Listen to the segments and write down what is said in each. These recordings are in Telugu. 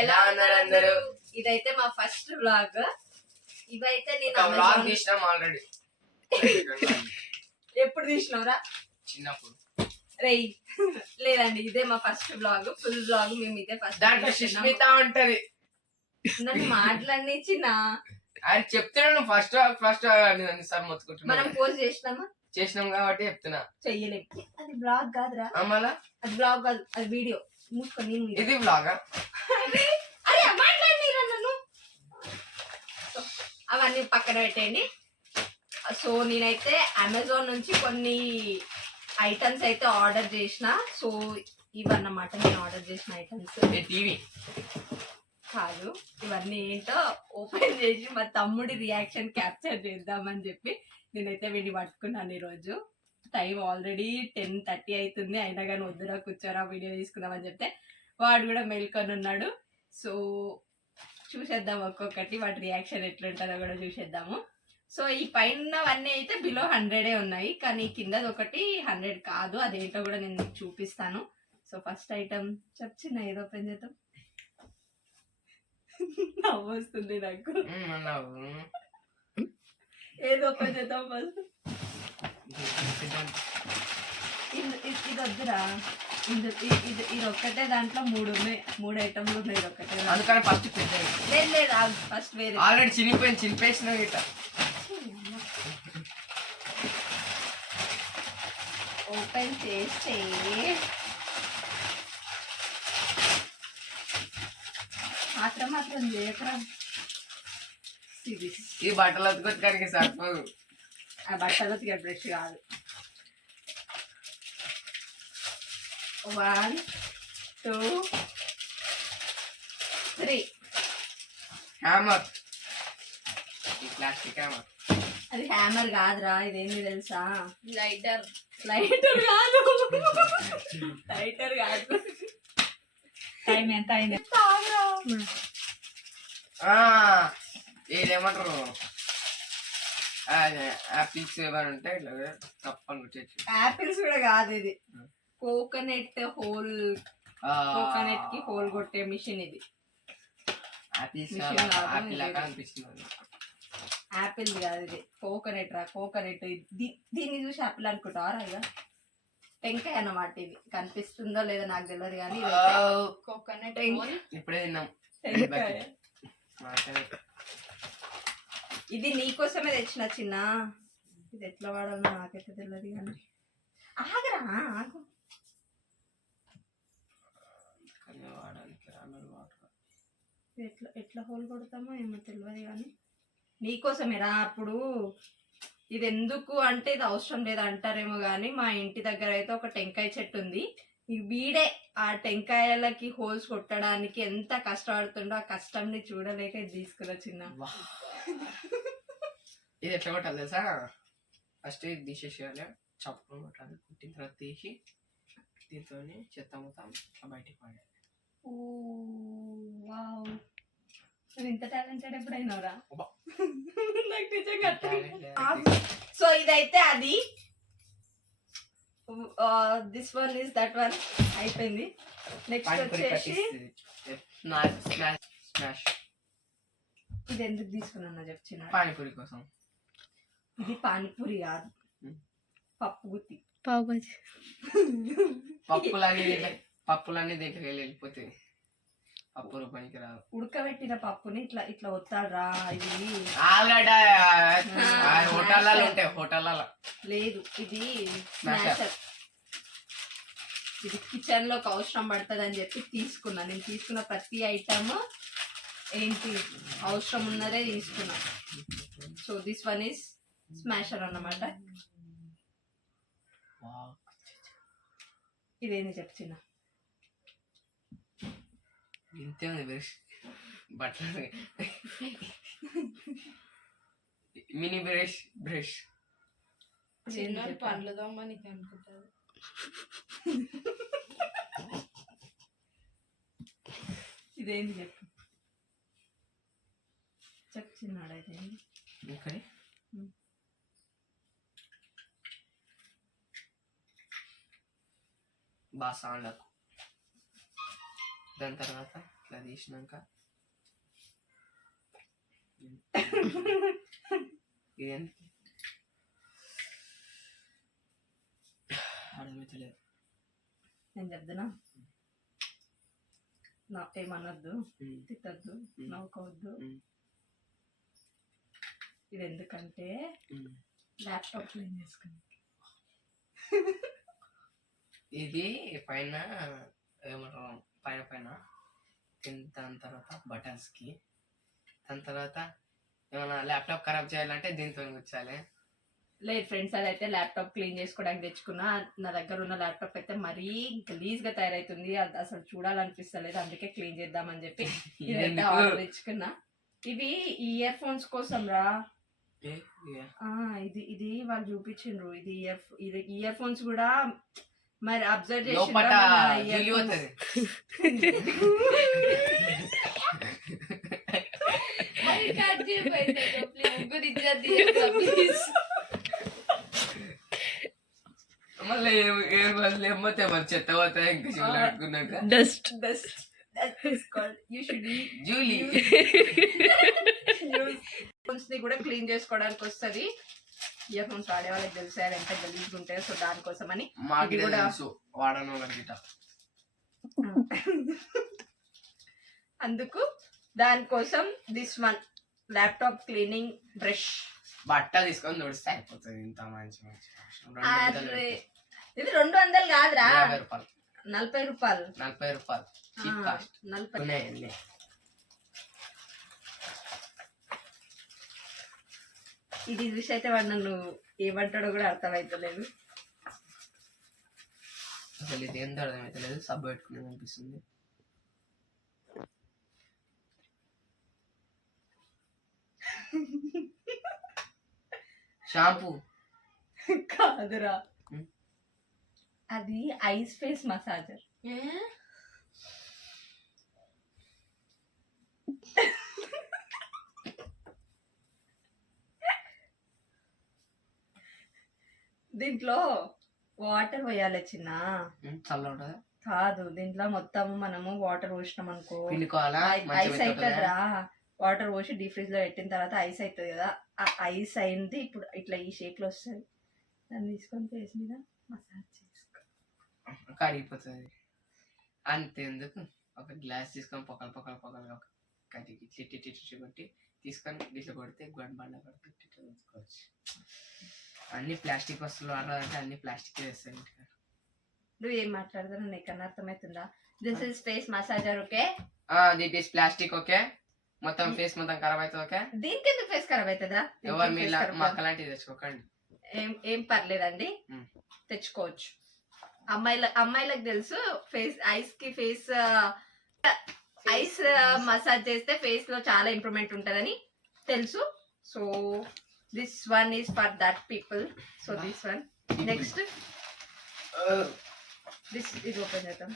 ఎలా ఉన్నారు అందరూ? ఇదైతే మా ఫస్ట్ వ్లాగ్. ఇవైతే నేను వ్లాగ్ తీసినాం ఆల్రెడీ. ఎప్పుడు తీసినవరా? చిన్నప్పుడు. రేయ్ లేదండి, ఇదే మా ఫస్ట్ వ్లాగ్. ఫుల్ వ్లాగ్ మేము ఇదే ఫస్ట్. దాంట్లో సుష్మిత ఉంటది. నన్ను మాట్లాడినిచ్చిన ఆయన చెప్తున్నాను ఫస్ట్ సార్ మొత్తుకుంటున్నా. మనం పోస్ట్ చేసినాం కాబట్టి చెప్తున్నా. చెయ్యలేము. అది బ్లాగ్ కాదురా. మళ్ళా అది బ్లాగ్ కాదు, అది వీడియో. మూసుకొని ఇది బ్లాగా? అరే మాట్లాడిరా నన్ను. అవన్నీ పక్కన పెట్టండి. సో నేనైతే అమెజాన్ నుంచి కొన్ని ఐటమ్స్ అయితే ఆర్డర్ చేసిన. సో ఇవన్నమాట నేను ఆర్డర్ చేసిన ఐటమ్స్. టీవీ కాదు, ఇవన్నీ ఏంటో ఓపెన్ చేసి మా తమ్ముడి రియాక్షన్ క్యాప్చర్ చేద్దామని చెప్పి నేనైతే వీడిని పట్టుకున్నాను. ఈరోజు టైం ఆల్రెడీ 10:30 అవుతుంది. అయినా కానీ వద్దురా కూర్చోరా వీడియో తీసుకుందామని చెప్తే వాడు కూడా మేల్కొని ఉన్నాడు. సో చూసేద్దాం ఒక్కొక్కటి వాటి రియాక్షన్ ఎట్లుంటుందో కూడా చూసేద్దాము. సో ఈ పైనవన్నీ అయితే బిలో 100 ఉన్నాయి, కానీ కిందది ఒకటి 100 కాదు. అదేంటో కూడా నేను చూపిస్తాను. సో ఫస్ట్ ఐటమ్ చిన్న ఏదో ఓపెన్ చేద్దాం. నవ్వు వస్తుంది నాకు. ఏదో ఓపెన్ చేద్దాం ఫస్ట్. ఇది వద్దురా, ఇది ఒక్కటే దాంట్లో 3 ఉన్నాయి. 3 ఐటమ్లు ఉన్నాయి. ఇది ఒక్కటే. అందుకని ఫస్ట్ లేదు ఫస్ట్ వేరే. ఆల్రెడీ చినిపేసిన గిట్ట. ఓపెన్ చేస్తే మాత్రం చేయకరా. ఈ బట్టలు అతుకొచ్చుకానికి సరిపోదు. ఆ బట్టలు ఉతికే బ్రష్ కాదు. 1 2 3 హ్యామర్. ఈ ప్లాస్టిక్ హ్యామర్. అది హ్యామర్ కాదురా. ఇదేంటి తెలుసా? లైటర్ కాదు. లైటర్ కాదు. టైం ఎంత అయింది? ఏదేమంటారు, యాపిల్స్ ఏమైనా ఉంటే ఇట్లా తప్పని వచ్చేసి. యాపిల్స్ కూడా కాదు, ఇది కోకోనట్ కి హోల్ కొట్టే మిషన్. ఇది యాపిల్ లాగా అనిపిస్తుంది. యాపిల్ కాదు, ఇది కోకోనట్ రా. కోకోనట్. దీన్ని చూసి యాపిల్ అనుకుంటారా? ఇక టెంకాయ అన్నమాట. ఇది కనిపిస్తుందో లేదో నాకు తెలియదు, కానీ కోకోనట్ ఇప్పుడే తిన్నాం. టెంకాయ. ఇది నీకోసమే తెచ్చిన చిన్న. ఇది ఎట్లా వాడాలో నాకైతే తెలియదు, కానీ ఆగరా ఆగు. ఎట్లా హోల్ కొడతామో ఏమో తెలియదు, కానీ నీకోసమేరా. అప్పుడు ఇది ఎందుకు అంటే ఇది అవసరం లేదు అంటారేమో, కానీ మా ఇంటి దగ్గర అయితే ఒక టెంకాయ చెట్టు ఉంది. వీడే ఆ టెంకాయలకి హోల్స్ కొట్టడానికి ఎంత కష్టపడుతుండో ఆ కష్టంని చూడలేక ఇది తీసుకురా చిన్న. ఇది ఎట్లా కొట్టాలి తెలుసా? ఫస్ట్ ఇది తీసేసేయాలి, చప్పులు కొట్టాలి. కుట్టిన తర్వాత తీసి దీంతో చెత్త మొత్తం బయటికి పడాలి. ఇంత టాలెంటెడ్ ఎప్పుడైనారా? సో ఇదైతే అది. This one is that one. అయిపోయింది. నెక్స్ట్ వచ్చేసి ఇది ఎందుకు తీసుకున్నా చెప్తున్నా? పానీపూరి కోసం. ఇది పానీపూరి కాదు, పప్పు గుత్తి. పావు బాజీ. పప్పులన్నీ దగ్గరికి వెళ్ళిపోతాయి. పప్పు రూపాయికి రాదు. ఉడకబెట్టిన పప్పుని ఇట్లా ఇట్లా వస్తారా? ఇది హోటల్లో ఉంటాయి. హోటల్లో లేదు, ఇది స్మాషర్. ఇది కిచెన్ లోకి అవసరం పడుతుంది అని చెప్పి తీసుకున్నా. నేను తీసుకున్న ప్రతి ఐటమ్ ఏంటి అవసరం ఉన్నదే తీసుకున్నా. So this one is smasher అన్నమాట. ఇదేంది చెప్తున్నా? ఇంతే ఉంది బ్రష్. బట్టలు మినీ బ్రష్. పండ్లు దోమని అనుకుంటారు. ఇదేంటి చెప్తున్నాడు? అయితే బాగా సౌండ్. దాని తర్వాత ఇట్లా తీసినాక ఇదేంటి అర్థమవుతలేదు. నేను చెప్తున్నా ఏమనొద్దు, తిట్టద్దు, నవ్వుకోవద్దు. ఇది ఎందుకంటే ల్యాప్టాప్ క్లీన్ చేసుకుని ఇది పైన ఏమంటారు పైన పైన దాని తర్వాత బటన్స్కి, దాని తర్వాత ఏమైనా ల్యాప్టాప్ ఖరాబ్ చేయాలంటే దీంతో కూర్చోాలి. లేదు ఫ్రెండ్స్, అదైతే ల్యాప్టాప్ క్లీన్ చేసుకోవడానికి తెచ్చుకున్నా. నా దగ్గర ఉన్న ల్యాప్టాప్ అయితే మరీ గలీజ్గా తయారవుతుంది, అది అసలు చూడాలనిపిస్తలేదు. అందుకే క్లీన్ చేద్దామని చెప్పి ఇదైతే ఆర్డర్ తెచ్చుకున్నా. ఇవి ఇయర్ ఫోన్స్ కోసం రా. ఇది ఇది వాళ్ళు చూపించిండ్రు. ఇది ఇయర్ ఫోన్స్ కూడా మరి అబ్జర్వ్ చేసి మళ్ళీ ఏమవుతాయి మరి చెత్త పోతాయి ఇంకా చూడాలనుకున్నాక డస్ట్ జూలీ ఫోన్స్ ని కూడా క్లీన్ చేసుకోవడానికి వస్తుంది. ఇయర్ ఫోన్స్ వాడే వాళ్ళకి తెలిసారు ఎంత గలీజ్గా ఉంటాయో. సో దానికోసమని మాకు కూడా వాడను గిట అందుకు దానికోసం this one laptop cleaning brush. బట్ట తీసుకొని తుడిస్తే అయిపోతుంది. ఇంత మంచి మంచి ఇది 200 కాదురా, 50 రూపాయలు 40 రూపాయలు 40 రూపాయలు చీప్ కాస్ట్. 40. ఇది చూసి అయితే వాడు నన్ను ఏమంటాడో కూడా అర్థమవుతలేదు. అసలు ఇది ఎంత అర్థమవుతలేదు, సబ్బు పెట్టుకునే అనిపిస్తుంది. షాంపూ కాదురా, అది ఐస్ ఫేస్ మసాజర్. దీంట్లో వాటర్ పోయాలి చిన్న. చల్ల ఉంటుందా? కాదు, దీంట్లో మొత్తం మనము వాటర్ పోసినాం అనుకో పిండుకోవాలా, ఐస్ అవుతుంది రా. వాటర్ పోసి డీప్ ఫ్రిడ్జ్ లో పెట్టిన తర్వాత ఐస్ అవుతుంది కదా, ఆ ఐస్ అయింది ఇప్పుడు ఇట్లా ఈ షేప్ లో వస్తుంది. దాన్ని తీసుకొని ఫేస్ మీద మసాజ్ చేసుకో, కరిగిపోతుంది. అంతేందుకు ఒక గ్లాస్ తీసుకొని పొగలు పొగలు పొగలు కటికి చిట్టి కొట్టి తీసుకొని ఇట్లా కొడితే బండ కొట్టి తీసుకోవచ్చు. అన్ని ప్లాస్టిక్ వస్తువులు వాడాలంటే అన్ని ప్లాస్టిక్ వేస్తాయి. నువ్వు ఏం మాట్లాడుతున్నా నీకన్నా అర్థమవుతుందా? This is face massager, okay? That is plastic, okay? మొత్తం ఫేస్ మొత్తం ఖరాబ్ అవుతుంది, ఓకే? దీనికి ఎందుకు ఫేస్ ఖరాబ్ అవుతుందా? ఎవరు మీ అక్కలాంటివి తెచ్చుకోకండి. ఏం పర్లేదండి, తెచ్చుకోవచ్చు. అమ్మాయిలకు తెలుసు ఫేస్ ఐస్ కి ఫేస్ ఐస్ మసాజ్ చేస్తే ఫేస్ లో చాలా ఇంప్రూవ్మెంట్ ఉంటదని తెలుసు. So this one is for that people. So this one. Next this ఇది ఓపెన్ చేద్దాం.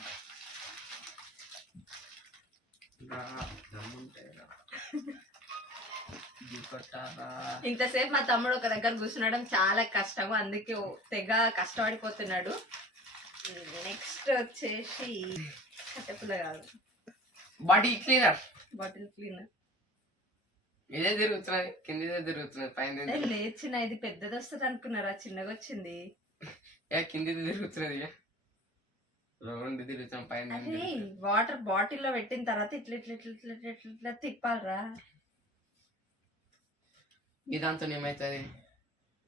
ఇంతసేపు మా తమ్ముడు ఒక దగ్గర కూర్చునడం చాలా కష్టము, అందుకే తెగ కష్టపడిపోతున్నాడు. నెక్స్ట్ వచ్చేసి కట్టెపుల్ల కాదు, బాటిల్ క్లీనర్. బాటిల్ క్లీనర్ ఇదే తిరుగుతున్నది, కింద తిరుగుతున్నది, పైన లేచిన. ఇది పెద్దది వస్తుంది అనుకున్నారా, చిన్నగా వచ్చింది. కింది తిరుగుతున్నది, రెండు తిరుగుతున్నాం, పైన. అదే వాటర్ బాటిల్ లో పెట్టిన తర్వాత ఇట్లా ఇట్లా ఇట్లా ఇట్లా ఇట్లా ఇట్లా తిప్పాలరా. ఇదంతా ఏమైతుంది?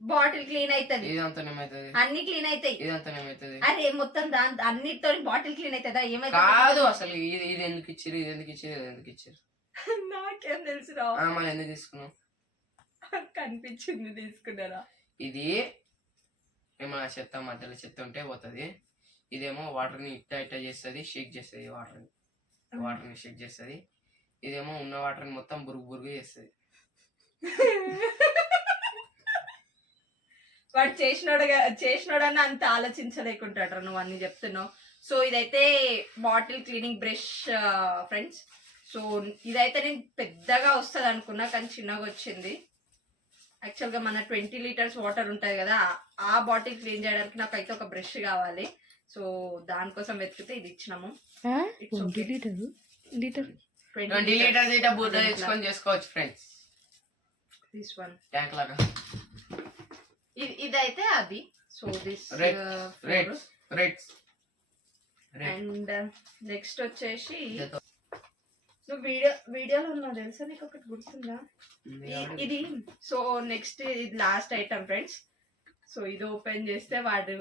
బాటిల్ క్లీన్ అవుతుంది, ఇదంతా ఏమైతుంది? అన్ని క్లీన్ అవుతాయి. ఇదంతా ఏమైతుంది? అరే మొత్తం అన్నిటితో బాటిల్ క్లీన్ అవుతుందా? ఏమైతే కాదు, అసలు ఇది ఎందుకు ఇచ్చారు, ఇది ఎందుకు ఇచ్చారు, ఇది ఎందుకు ఇచ్చారు? నాకేం తెలుసురా, మరి ఎందుకు తీసుకున్నావు? కనిపించింది తీసుకున్నారా. ఇది ఏమైనా చెత్త మధ్యలో చెత్త ఉంటే పోతుంది. ఇదేమో వాటర్ని ఇట్ట చేస్తుంది, షేక్ చేస్తుంది. వాటర్ని షేక్ చేస్తుంది. ఇదేమో ఉన్న వాటర్ని మొత్తం బురుగు చేస్తుంది. వాడు చేసినోడన్నా అంత ఆలోచించలేకుంటాడు, నువ్వు అన్ని చెప్తున్నావు. సో ఇదైతే bottle cleaning brush friends. So ఇదైతే నేను పెద్దగా వస్తుంది అనుకున్నా, కానీ చిన్నగా వచ్చింది. యాక్చువల్గా మన 20 లీటర్స్ వాటర్ ఉంటుంది కదా, ఆ బాటిల్ క్లీన్ చేయడానికి నాకైతే ఒక బ్రష్ కావాలి. సో దానికోసం వెతికితే ఇది ఇచ్చినాము. It's 20 okay. లీటర్ 20 లీటర్స్ అయితే బుడ్డ తెచ్చుకొని చేసుకోవచ్చు ఫ్రెండ్స్. దిస్ వన్ ట్యాంక్ లాగా. ఇదైతే అది. So this rates and next వచ్చేసి ఇదతో. నువ్వు వీడియోలో ఉన్నావు తెలుసా, నీకు ఒకటి గుర్తుందా? ఇది సో నెక్స్ట్ ఇది లాస్ట్ ఐటమ్ ఫ్రెండ్స్. సో ఇది ఓపెన్ చేస్తే వాడు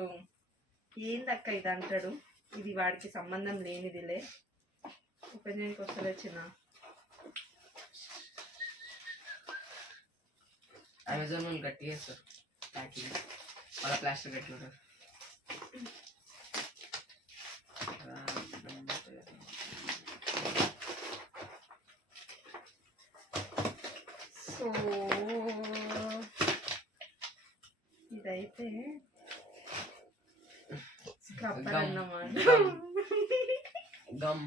ఏందక్క ఇది అంటాడు. ఇది వాడికి సంబంధం లేనిదిలే. ఓపెన్ చేయడానికి వస్తలే చిన్న. అమెజాన్ వాళ్ళు గట్టి చేస్తారు ప్యాకింగ్, వాళ్ళ ప్లాస్టిక్ గట్టి ఉంటారు. సో ఇదైతే స్క్రబ్బర్ అన్నమాట. గమ్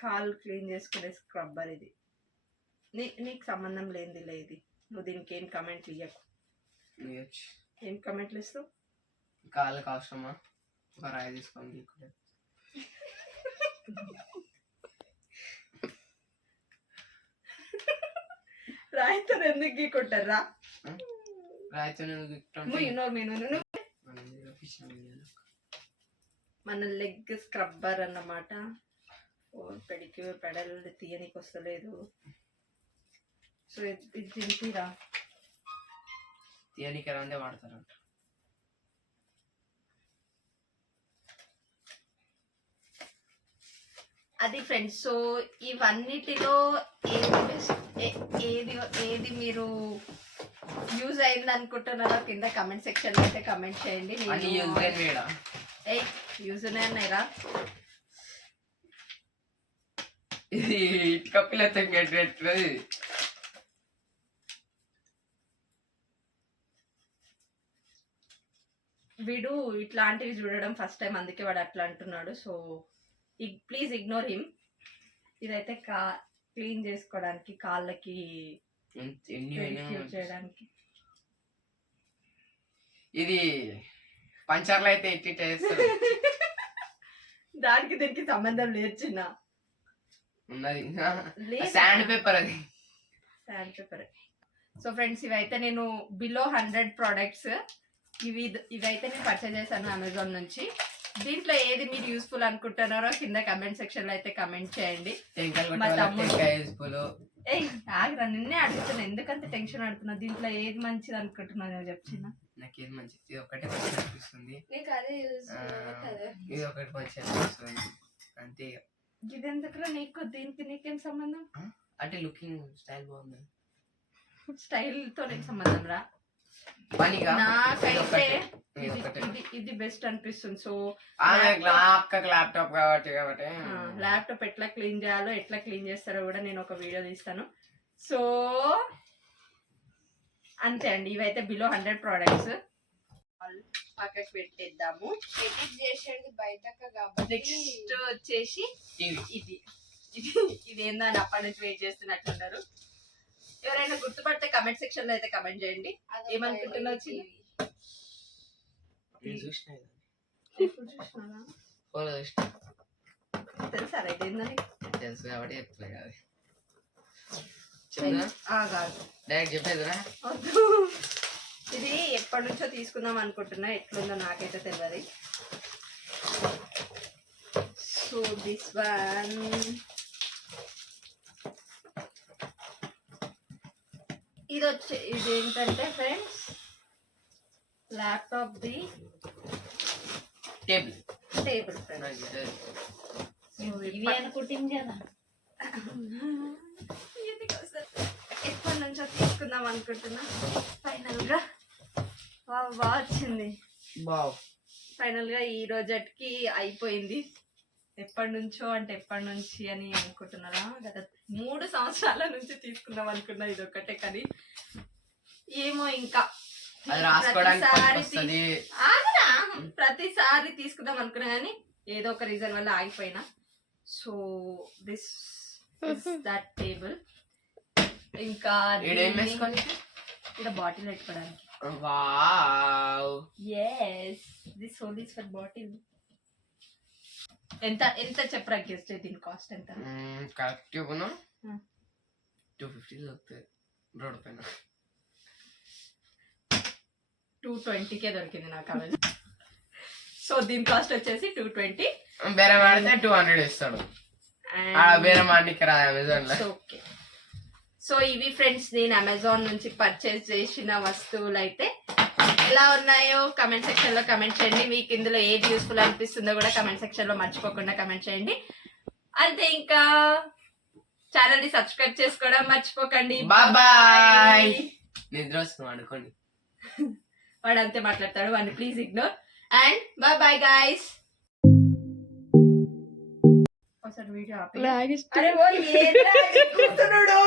కాలు క్లీన్ చేసుకునే స్క్రబ్బర్ ఇది. నీకు సంబంధం లేనిదిలే ఇది. నువ్వు దీనికి ఏం కమెంట్లు ఇవ్వకు. ఏం కమెంట్లు ఇస్తావు? కాళ్ళకి అవసరమా? ఒక రాయి తీసుకోండి. రాయితో ఎందుకు గీకుంటారా? రాయితో మన లెగ్ స్క్రబ్బర్ అన్నమాట. పెడికి పెడల్ తీయనికి వస్తలేదు. సో ఇది తింటిరా తీయనికి ఎలా వాడతారంట. అది ఫ్రెండ్స్. సో ఇవన్నిటిలో ఏది బెస్ట్, ఏది మీరు యూజ్ అయింది అనుకుంటున్నారో కింద కమెంట్ సెక్షన్ లో అయితే కమెంట్ చేయండి. యూజ్ ఉన్నాయరా? ఇది ఇటుక పిల్లతో గెట్టినట్టు. వీడు ఇట్లాంటివి చూడడం ఫస్ట్ టైం, అందుకే వాడు అట్లా అంటున్నాడు. So please ignore him. ఇదైతే క్లీన్ చేసుకోవడానికి, కాళ్ళకి చేయడానికి. ఇది పంచర్లు అయితే ఎట్టి చేస్తారు. దానికి దీనికి సంబంధం లేదు చిన్న. ఉన్నది శాండ్ పేపర్. అది శాండ్ పేపర్. సో ఫ్రెండ్స్ ఇవైతే నేను బిలో 100 ప్రోడక్ట్స్ ఇవైతే నేను పర్చేజ్ చేశాను అమెజాన్ నుంచి. దీంట్లో ఏది మీరు యూస్ఫుల్ అనుకుంటున్నారో కింద కమెంట్ సెక్షన్ లో అయితే కమెంట్ చేయండి. ఆగ్రా నిన్నే అడుగుతున్నా, ఎందుకంత టెన్షన్ అడుగుతున్నా. దీంట్లో ఏది మంచిది అనుకుంటున్నా చెప్తున్నా. నాకేది మంచిది ఒకటే మంచిది అనిపిస్తుంది. ఇది ఒకటి మంచిది అనిపిస్తుంది అంతే. ఇది ఎందుకురా నీకు? దీనికి నీకేం సంబంధం? అంటే లుకింగ్ స్టైల్ బాగుంది. స్టైల్ తో నీకు సంబంధం రా. నాకైతే ఇది బెస్ట్ అనిపిస్తుంది. సో ల్యాప్టాప్ కాబట్టి ల్యాప్టాప్ ఎట్లా క్లీన్ చేయాలో, ఎట్లా క్లీన్ చేస్తారో కూడా నేను ఒక వీడియో తీస్తాను. సో అంతే అండి. ఇవైతే బిలో 100 ప్రోడక్ట్స్ పక్కకి పెట్టేద్దాము. ఎడిట్ చేసేది బయటక కాబట్టి. నెక్స్ట్ వచ్చేసి ఇది ఏందో అని అప్పటి నుంచి వెయిట్ చేస్తున్నట్లున్నారు. ఎవరైనా గుర్తుపడితే కమెంట్ సెక్షన్ లో అయితే కమెంట్ చేయండి. ఏమనుకుంటున్నావు? తెలుసా ఇది ఏందని? తెలుసు కాబట్టి చెప్తున్నా కదా. డైరెక్ట్ చెప్పేదిరా. ఇది ఎప్పటి నుంచో తీసుకుందాం అనుకుంటున్నా. ఎట్లుందో నాకైతే తెలియదు. సో దిస్ వన్ ఇది ఏంటంటే friends laptop the table friends. ఇవి అనుకుంటుంది కదా. ఎప్పటి నుంచో తీసుకుందాం అనుకుంటున్నా. ఫైనల్ గా బాగా వచ్చింది. ఫైనల్ గా ఈ రోజుకి అయిపోయింది. ఎప్పటి నుంచో అంటే ఎప్పటి నుంచి అని అనుకుంటున్నారా? గత 3 సంవత్సరాల నుంచి తీసుకుందాం అనుకున్నా ఇది ఒక్కటే. కానీ ఏమో ఇంకా ప్రతిసారి తీసుకుందాం అనుకున్నా కానీ ఏదో ఒక రీజన్ వల్ల ఆగిపోయినా. So this that table. ఇంకా ఇక్కడ బాటిల్ పెట్టుకోవడానికి wow. yes this whole is for bottle ఎంత ఎంత చెప్పరా గెస్ట్ దీని కాస్ట్ ఎంత కరెక్ట్ చెప్పను Hmm. 250 దొరుకుతుంది రోడ్ పైన. 220కే దొరికింది నాకు కాలేజ్. సో దీని కాస్ట్ వచ్చేసి 220. బేరం ఆడితే 200 ఇస్తాడు. బేరం ఆడికి రా అమెజాన్ లో. ఓకే సో ఇవి ఫ్రెండ్స్ నేను అమెజాన్ నుంచి పర్చేస్ చేసిన వస్తువులు అయితే ఎలా ఉన్నాయో కమెంట్ సెక్షన్ లో కమెంట్ చేయండి. మీకు ఇందులో ఏది యూస్ఫుల్ అనిపిస్తుందో కూడా కమెంట్ సెక్షన్ లో మర్చిపోకుండా కమెంట్ చేయండి. అంతే, ఇంకా ఛానల్ ని సబ్స్క్రైబ్ చేసుకోవడం మర్చిపోకండి. బాయ్. నిద్ర వస్తుంది అనుకోండి. వాడు అంతే మాట్లాడతాడు, వాడిని please ignore. And bye guys. ఒకసారి వీడియో ఆపి. అరే ఓ ఏంట్రా ఇది కూర్చున్నాడు?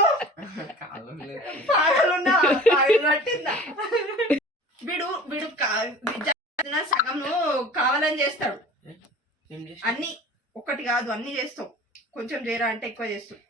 పాగలున్నా? పాగలు పట్టిందా? వీడు నిజంగా సగము కావాలని చేస్తాడు. ఏం చేసి అన్ని ఒకటి కాదు, అన్ని చేస్తావు. కొంచెం చేయరా అంటే ఎక్కువ చేస్తావు.